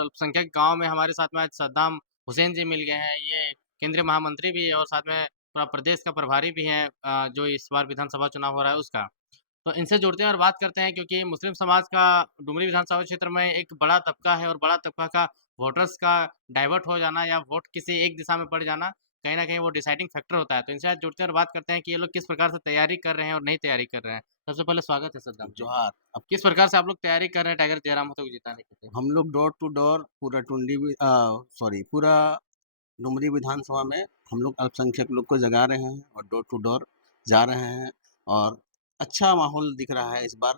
और अल्पसंख्यक गाँव में हमारे साथ में आज सद्दाम हुसैन जी मिल गए हैं। ये केंद्रीय महामंत्री भी है और साथ में पूरा प्रदेश का प्रभारी भी हैं जो इस बार विधानसभा चुनाव हो रहा है उसका। तो इनसे जुड़ते हैं और बात करते हैं क्योंकि मुस्लिम समाज का डुमरी विधानसभा क्षेत्र में एक बड़ा तबका है और बड़ा तबका का वोटर्स का डाइवर्ट हो जाना या वोट किसी एक दिशा में पड़ जाना, कहीं न कहीं वो डिसाइडिंग फैक्टर होता है। तो इनसे आज जुड़ते हैं और बात करते हैं कि ये लोग किस प्रकार से तैयारी कर रहे हैं और नहीं तैयारी कर रहे हैं। सबसे पहले स्वागत है सद्दाम जी। जोहार। अब किस प्रकार से आप लोग तैयारी कर रहे हैं टाइगर जयराम को जिताने के लिए? हम लोग डोर टू डोर पूरा पूरा डुमरी विधानसभा में हम लोग अल्पसंख्यक लोग को जगा रहे हैं और डोर टू डोर जा रहे हैं और अच्छा माहौल दिख रहा है इस बार।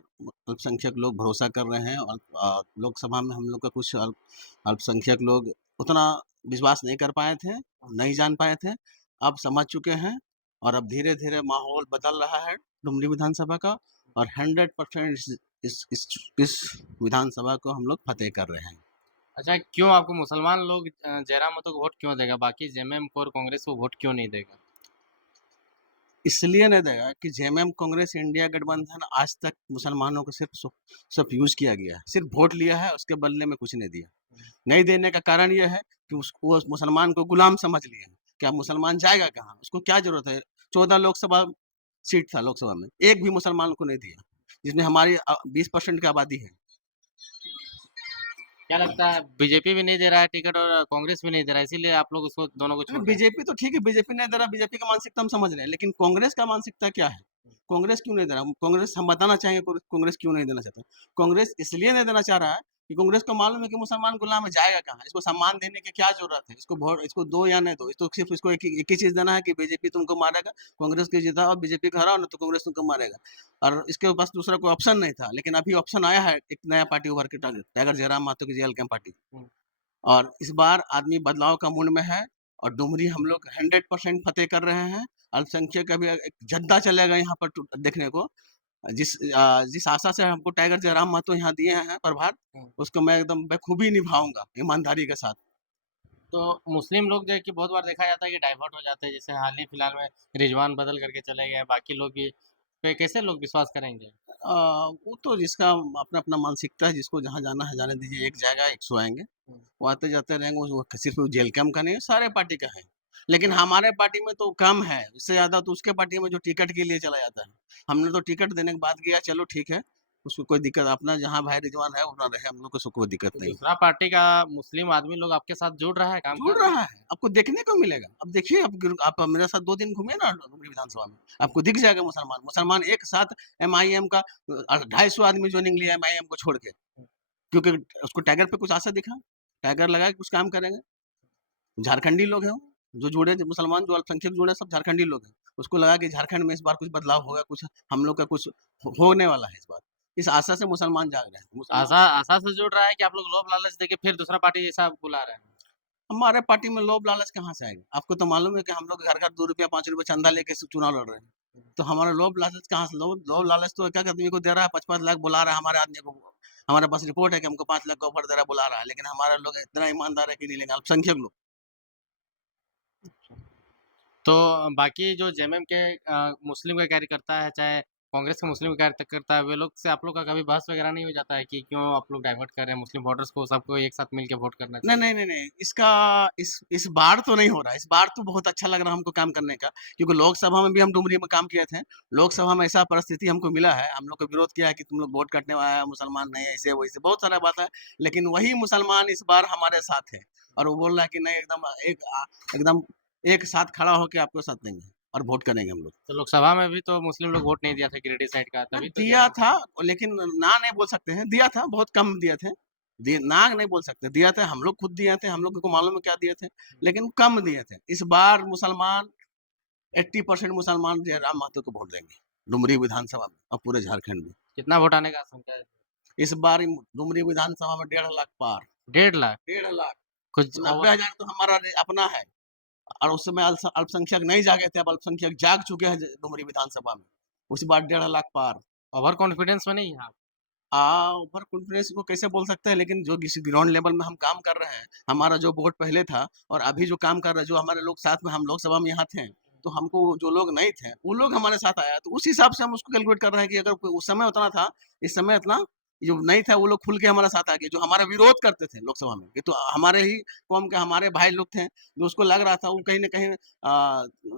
अल्पसंख्यक लोग भरोसा कर रहे हैं और लोकसभा में हम लोग का कुछ अल्पसंख्यक लोग उतना विश्वास नहीं कर पाए थे, नहीं जान पाए थे। अब समझ चुके हैं और अब धीरे-धीरे माहौल बदल रहा है डुमरी विधानसभा का और 100% इस विधानसभा को हम लोग फ़तेह कर रहे हैं। अच्छा क्यों आपको मुसलमान लोग जयराम को वोट क्यों देगा? बाकी जेएमएम को और कांग्रेस को वोट क्यों नहीं देगा? इसलिए नहीं देगा कि जेएमएम कांग्रेस इंडिया गठबंधन आज तक मुसलमानों को सिर्फ यूज़ किया गया है। सिर्फ वोट लिया है, उसके बदले में कुछ नहीं दिया। नहीं देने का कारण ये है कि उसको उस मुसलमान को गुलाम समझ लिए हैं। क्या मुसलमान जाएगा कहाँ? उसको क्या ज़रूरत है? 14 लोकसभा सीट था लोकसभा में, एक भी मुसलमान को नहीं दिया, जिसमें हमारी 20% की आबादी है। क्या लगता है बीजेपी भी नहीं दे रहा है टिकट और कांग्रेस भी नहीं दे रहा है, इसीलिए आप लोग उसको दोनों को नहीं, छोड़ रहे हैं? बीजेपी तो ठीक है, बीजेपी नहीं दे रहा, बीजेपी का मानसिकता हम समझ रहे हैं, लेकिन कांग्रेस का मानसिकता क्या है? कांग्रेस क्यों नहीं दे रहा? कांग्रेस हम बताना चाहेंगे कांग्रेस क्यों नहीं देना चाहता। कांग्रेस इसलिए नहीं देना चाह रहा है कि कांग्रेस को मालूम है कि मुसलमान गुलाम है, जाएगा कहाँ? इसको सम्मान देने की क्या ज़रूरत है? इसको दो या नहीं दो, इसको सिर्फ़ इसको एक ही चीज़ देना है कि बीजेपी तुमको मारेगा, कांग्रेस को जिताओ और बीजेपी को हराओ, नहीं तो कांग्रेस तुमको मारेगा। और इसके पास दूसरा कोई ऑप्शन नहीं था, लेकिन अभी ऑप्शन आया है, एक नया पार्टी उभर के टाइगर जयराम मातो की जेएलकेम पार्टी। हुँ। और इस बार आदमी बदलाव का मूड में है और डुमरी हम लोग 100% फ़तेह कर रहे हैं। अल्पसंख्यक का भी एक जद्दा चलेगा यहाँ पर देखने को। जिस आशा से हमको टाइगर जयराम महतो यहाँ दिए हैं प्रभार, हुँ। उसको मैं एकदम बखूबी निभाऊँगा ईमानदारी के साथ। तो मुस्लिम लोग जो है कि बहुत बार देखा जाता है कि डाइवर्ट हो जाते हैं, जैसे हाल ही फिलहाल में रिजवान बदल करके चले गए, बाकी लोग भी पे कैसे लोग विश्वास करेंगे? वो तो जिसका अपना-अपना मानसिकता है, जिसको जहाँ जाना है जाने दीजिए, एक जाएगा, एक सो आएँगे। हुँ। वो आते-जाते रहेंगे, वो सिर्फ़ जेल कैंप का नहीं है, सारे पार्टी का है। लेकिन हमारे पार्टी में तो कम है, इससे ज़्यादा तो उसके पार्टी में जो टिकट के लिए चला जाता है। हमने तो टिकट देने के बाद किया, चलो ठीक है, उसको कोई दिक्कत अपना जहाँ भाई रिज़वान है, वहाँ रहे, हम लोग को उसको कोई दिक्कत तो नहीं। दूसरा पार्टी का मुस्लिम आदमी लोग आपके साथ जुड़ रहा है, काम जुड़ कर रहा है? रहा है, आपको देखने को मिलेगा। अब देखिए, आप मेरे साथ 2 दिन घूमिए ना डुमरी विधानसभा में, आपको दिख जाएगा मुसलमान। मुसलमान एक साथ एमआईएम का 250 आदमी जॉइनिंग लिया एमआईएम को छोड़ के, हुँ। क्योंकि उसको टाइगर पे कुछ आशा दिखा, टाइगर लगा के कुछ काम करेंगे। झारखंडी लोग हैं वो, जो जुड़े जो मुसलमान जो अल्पसंख्यक जुड़े सब झारखंडी लोग हैं। उसको लगा कि झारखंड में इस बार कुछ बदलाव होगा, कुछ हम लोग का कुछ होने वाला है इस बार। इस आशा से मुसलमान जाग रहे हैं। मुसलमान आशा आशा से जुड़ रहा है कि आप लोग लोभ लालच देके फिर दूसरा पार्टी जैसा बुला रहे हैं? हमारे पार्टी में लोभ लालच कहाँ से आएगा? आपको तो मालूम है कि हम लोग घर-घर ₹2 ₹5 चंदा लेके चुनाव लड़ रहे हैं। हुँ। तो हमारा लोभ लालच कहाँ से लोभ लालच तो एक-एक आदमी को दे रहा है, 5-5 लाख बुला रहा है हमारे आदमी को। हमारे पास रिपोर्ट है कि हमको 5 लाख का ऑफर दे रहा है, बुला रहा है, लेकिन हमारे लोग इतना ईमानदार है कि नहीं लेंगे, अल्पसंख्यक लोग। तो बाकी जो जेएमएम के मुस्लिम का कार्यकर्ता है, चाहे कांग्रेस के मुस्लिम कार्यकर्ता है, वे लोग से आप लोग का कभी बहस वगैरह नहीं हो जाता है कि क्यों आप लोग डाइवर्ट कर रहे हैं मुस्लिम वोटर्स को, सबको एक साथ मिल के वोट करना नहीं, चाहिए? नहीं, नहीं, नहीं, इस बार तो नहीं हो रहा है। इस बार तो बहुत अच्छा लग रहा है हमको काम करने का, क्योंकि लोकसभा में भी हम डुमरी में काम किए थे। लोकसभा में ऐसा परिस्थिति हमको मिला है, हम लोग को विरोध किया है कि तुम लोग वोट काटने आए हो, मुसलमान नहीं है, ऐसे-वैसे बहुत सारा बात है। लेकिन वही मुसलमान इस बार हमारे साथ है और वो बोल रहा है कि नहीं एकदम एक साथ खड़ा होके आपके साथ देंगे और वोट करेंगे हम लोग। तो लोकसभा में भी तो मुस्लिम लोग वोट नहीं दिया था गिरिडीह साइड का, तभी तो दिया जयराम था, लेकिन ना नहीं बोल सकते हैं, दिया था, बहुत कम दिए थे। ना नहीं बोल सकते, दिया था, हम लोग खुद दिए थे, हम लोग को मालूम है क्या दिए थे, लेकिन कम दिए थे। इस बार मुसलमान 80% मुसलमान जयराम महतो को वोट देंगे, डुमरी विधानसभा में और पूरे झारखंड में। कितना वोट आने का आशंका है? इस बार डुमरी विधानसभा में 1.5 लाख पार, 1.5 लाख 1.5 लाख, कुछ और 90,000 तो हमारा अपना है और उस समय अल्पसंख्यक नहीं जागे थे, अब अल्पसंख्यक जाग चुके हैं डुमरी विधानसभा में। उस बार 1.5 लाख पार। ओवर कॉन्फिडेंस में नहीं है आप? ओवर कॉन्फिडेंस को कैसे बोल सकते हैं, लेकिन जो किसी ग्राउंड लेवल में हम काम कर रहे हैं, हमारा जो वोट पहले था और अभी जो काम कर रहे हैं, जो हमारे लोग साथ में हम लोकसभा में यहाँ थे, तो हमको जो लोग नहीं थे, वो लोग हमारे साथ आया, तो उस हिसाब से हम उसको कैलकुलेट कर रहे हैं कि अगर उस समय उतना था, इस समय इतना जो नहीं था वो लोग खुल के हमारे साथ आ गए, जो हमारा विरोध करते थे लोकसभा में, ये तो हमारे ही कौम के हमारे भाई लोग थे, जो उसको लग रहा था वो कहीं न कहीं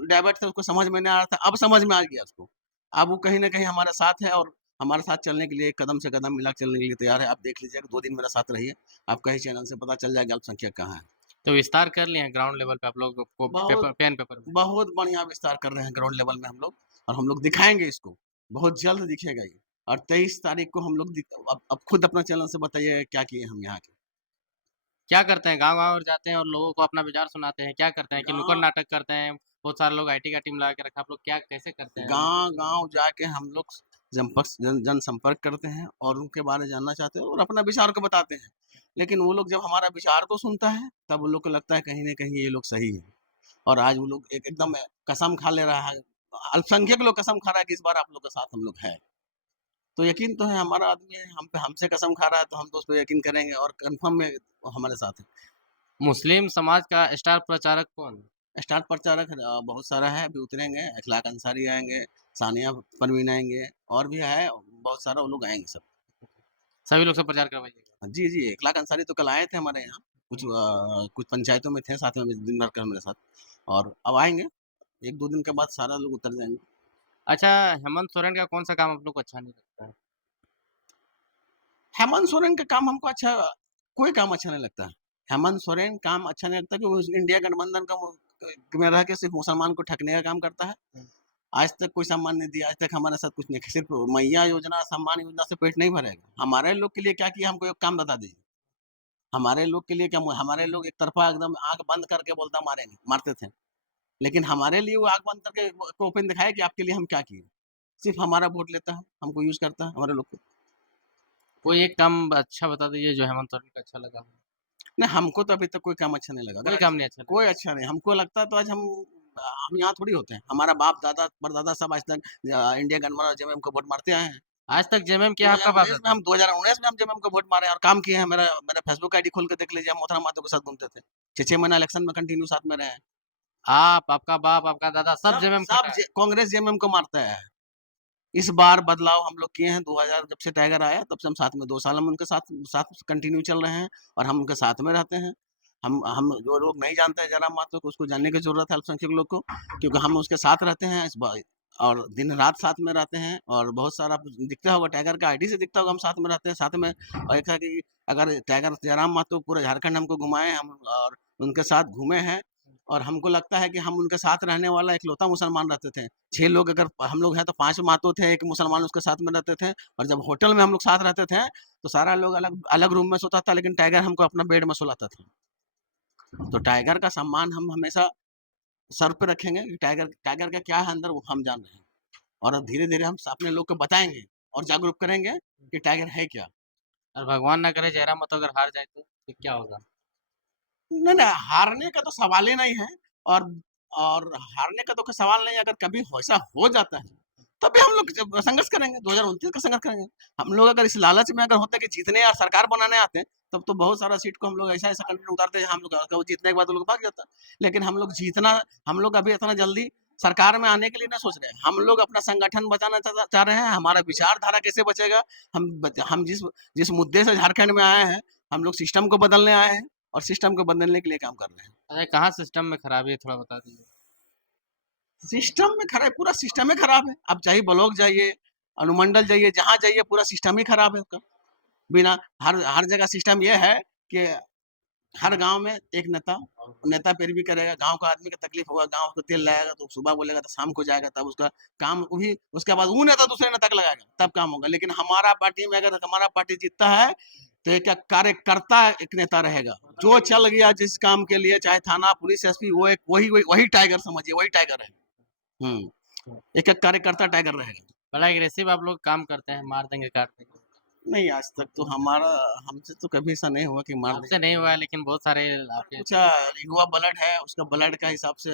डाइवर्ट थे, उसको समझ में नहीं आ रहा था, अब समझ में आ गया उसको। अब वो कहीं न कहीं हमारे साथ है और हमारे साथ चलने के लिए कदम से कदम मिला के चलने के लिए तैयार है। आप देख लीजिएगा 2 दिन मेरे साथ रहिए, आपका ही चैनल से पता चल जाएगा अल्पसंख्यक कहाँ है। तो विस्तार कर लिए हैं ग्राउंड लेवल पे आप लोग को बहुत पेपर पेन पेपर में? बहुत बढ़िया विस्तार कर रहे हैं ग्राउंड लेवल में हम लोग और हम लोग दिखाएँगे इसको, बहुत जल्द दिखेगा ये और 23 तारीख को हम लोग अब खुद अपना चैनल से बताइए क्या किए हम यहाँ के। क्या करते हैं गाँव-गाँव जाते हैं और लोगों को अपना विचार सुनाते हैं, क्या करते हैं कि नुक्कड़ गाँव नाटक करते हैं, बहुत सारे लोग आईटी का टीम लगा के रखा है, आप लोग क्या कैसे करते हैं? गाँव-गाँव जाके हम लोग जनसंपर्क करते हैं और उनके बारे में जानना चाहते हैं और अपना विचार को बताते हैं। लेकिन वो लोग जब हमारा विचार को सुनता है, तब उन लोग को लगता है कहीं न कहीं ये लोग सही हैं और आज वो लोग एक एकदम कसम खा ले रहा है। अल्पसंख्यक लोग कसम खा रहा है कि इस बार आप लोग के साथ हम लोग हैं। तो यकीन तो है हमारा आदमी है, हम पे हमसे कसम खा रहा है तो हम तो उस पे यकीन करेंगे और कन्फर्म में वो हमारे साथ है। मुस्लिम समाज का स्टार प्रचारक कौन है? स्टार प्रचारक बहुत सारा है, अभी उतरेंगे, इखलाक अंसारी आएँगे, सानिया परवीन आएँगे और भी है, बहुत सारा वो लोग आएँगे सब। सभी लोग से प्रचार करवाइएगा। जी, जी, इखलाक अंसारी तो कल आए थे हमारे यहाँ, कुछ पंचायतों में थे साथ में दिन भर कर मेरे साथ और अब आएँगे, 1-2 दिन के बाद सारा लोग उतर जाएँगे। अच्छा, हेमंत सोरेन का कौन-सा काम आप लोग को अच्छा नहीं लगता है? हेमंत सोरेन का काम हमको अच्छा कोई काम अच्छा नहीं लगता है। हेमंत सोरेन काम अच्छा नहीं लगता कि वो इंडिया गठबंधन का में रह के सिर्फ़ मुसलमान को ठगने का काम करता है। हुँ। आज तक कोई सम्मान नहीं दिया, आज तक हमारे साथ कुछ नहीं किया, सिर्फ़ मैया योजना, सम्मान योजना से पेट नहीं भरेगा। हमारे लोग के लिए क्या किया हमको एक काम बता दीजिए। हमारे लोग के लिए क्या हमारे लोग एक तरफ़ा एकदम आँख बंद करके बोलता मारेंगे, मारते थे। लेकिन हमारे लिए वो आँख बंद करके को ओपन दिखाया कि आपके लिए हम क्या किए। सिर्फ़ हमारा वोट लेता है, हमको यूज़ करता है, हमारे लोग को। कोई एक काम अच्छा बता दीजिए जो हेमंत सोरेन का अच्छा लगा हो? नहीं, हमको तो अभी तक कोई काम अच्छा नहीं लगा। अगर कोई काम नहीं अच्छा कोई लगा? अच्छा नहीं, हमको लगता है तो आज हम यहाँ थोड़ी होते हैं। हमारा बाप, दादा, परदादा सब आज तक इंडिया गठबंधन और जेएमएम को वोट मारते आए हैं। आज तक जेएमएम किया आपका 2019 में बाप-दादा? हम 2019 में हम जेएमएम को वोट मारे और काम किए हैं। मेरा मेरा फेसबुक आईडी खोल के देख लीजिए, हम मोहतरम माधव के साथ घूमते थे। 6-6 महीना इलेक्शन में कंटिन्यू साथ में रहे हैं। आप, आपका बाप, आपका दादा सब सब जेएमएम सब खटा है। जे कांग्रेस जेएमएम को मारता है। इस बार बदलाव हम लोग किए हैं 2000 जब से टाइगर आया तब से हम साथ में 2 साल हम उनके साथ साथ कंटिन्यू चल रहे हैं और हम उनके साथ में रहते हैं। हम जो लोग नहीं जानते हैं जयराम माथुर को उसको जानने की ज़रूरत है अल्पसंख्यक लोग को क्योंकि हम उसके साथ रहते हैं इस बार और दिन-रात साथ में रहते हैं और बहुत सारा कुछ दिखता होगा टाइगर का आईडी से दिखता होगा हम साथ में रहते हैं, साथ में और एक है कि अगर टाइगर जयराम माथुर पूरे झारखंड हमको घुमाए हम और उनके साथ घूमे हैं और हमको लगता है कि हम उनके साथ रहने वाला इकलौता मुसलमान रहते थे। 6 लोग अगर हम लोग हैं तो 5 मातो थे, 1 मुसलमान उसके साथ में रहते थे और जब होटल में हम लोग साथ रहते थे, तो सारा लोग अलग अलग रूम में सोता था लेकिन टाइगर हमको अपना बेड में सुलाता था। तो टाइगर का सम्मान हम हमेशा सर पे रखेंगे कि टाइगर टाइगर का क्या है अंदर वो हम जान रहे हैं और धीरे-धीरे हम अपने लोग को बताएँगे और जागरूक करेंगे कि टाइगर है क्या? और भगवान ना करे जयराम मातो अगर हार जाए तो? फिर क्या होगा? नहीं, नहीं, हारने का तो सवाल ही नहीं है और और हारने का तो कोई सवाल नहीं है, अगर कभी वैसा हो जाता है, तब भी हम लोग जब संघर्ष करेंगे, 2029 का संघर्ष करेंगे। हम लोग अगर इस लालच में अगर होते कि जीतने और सरकार बनाने आते, तब तो बहुत सारा सीट को हम लोग ऐसा-ऐसा कंटेंट उतारते हैं, हम लोग वो जीतने के बाद वो लोग भाग जाता। लेकिन हम लोग अभी इतना जल्दी सरकार में आने के लिए नहीं सोच रहे हैं। हम लोग अपना संगठन बचाना चाह रहे हैं, हमारा विचारधारा कैसे बचेगा, हम जिस जिस मुद्दे से झारखंड में आए हैं, हम लोग सिस्टम को बदलने आए हैं। और सिस्टम को बदलने के लिए काम कर रहे हैं। अरे कहाँ सिस्टम में खराबी है थोड़ा बता दीजिए? सिस्टम में खरा पूरा सिस्टम ही खराब है। आप चाहे ब्लॉक जाइए, अनुमंडल जाइए, जहाँ जाइए पूरा सिस्टम ही खराब है उसका। बिना हर हर जगह सिस्टम ये है कि हर गाँव में एक नेता, नेता पैरवी करेगा, गाँव का आदमी का तकलीफ होगा, गाँव को तेल लाएगा तो सुबह बोलेगा तो शाम को जाएगा तब उसका काम वो भी उसके बाद वो नेता दूसरे नेता को लगाएगा, तब काम होगा। लेकिन हमारा पार्टी में अगर हमारा पार्टी जीतता है, तो एक कार्यकर्ता एक नेता रहेगा। जो चल गया जिस काम के लिए चाहे थाना, पुलिस, एसपी वो एक वही वही वही टाइगर समझिए, वही टाइगर है। हुँ, एक-एक कार्यकर्ता टाइगर रहेगा। बड़ा एग्रेसिव आप लोग काम करते हैं, मार देंगे, काट देंगे। नहीं आज तक तो हमारा हमसे तो कभी ऐसा नहीं हुआ कि मार आपसे देंगे। नहीं हुआ है लेकिन बहुत सारे और आपके कुछ युवा ब्लड है, उसका ब्लड का हिसाब से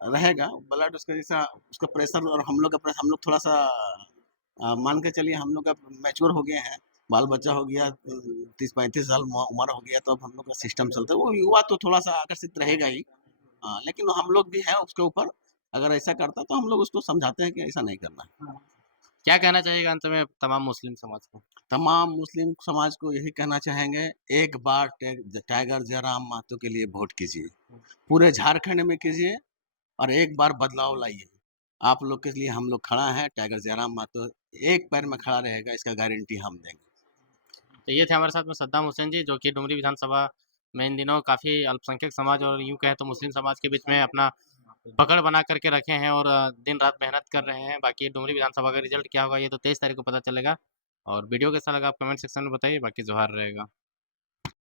रहेगा, ब्लड उसका जैसा उसका प्रेशर और हम लोग थोड़ा-सा मान के चलिए हम लोग अब मैच्योर हो गए हैं, बाल-बच्चा हो गया 30-35 साल उम्र हो गया तो अब हम लोग का सिस्टम चलता है। वो युवा तो थोड़ा-सा आकर्षित रहेगा ही। लेकिन हम लोग भी हैं उसके ऊपर, अगर ऐसा करता तो हम लोग उसको समझाते हैं कि ऐसा नहीं करना है। क्या कहना चाहिएगा अंत में तमाम मुस्लिम समाज को? तमाम मुस्लिम समाज को यही कहना चाहेंगे, एक बार टाइगर जयराम महतो के लिए वोट कीजिए। पूरे झारखंड में कीजिए और एक बार बदलाव लाइए। आप लोग के लिए हम लोग खड़ा हैं, टाइगर जयराम महतो एक पैर में खड़ा रहेगा, इसका गारंटी हम देंगे। तो ये थे हमारे साथ में सद्दाम हुसैन जी, जो कि डुमरी विधानसभा में इन दिनों काफ़ी अल्पसंख्यक समाज और यूँ कहें तो मुस्लिम समाज के बीच में अपना पकड़ बना करके रखे हैं और दिन-रात मेहनत कर रहे हैं। बाकी डुमरी विधानसभा का रिज़ल्ट क्या होगा ये तो 23 तारीख को पता चलेगा और वीडियो कैसा लगा आप कमेंट सेक्शन में बताइए, बाकी ज़ोहार रहेगा।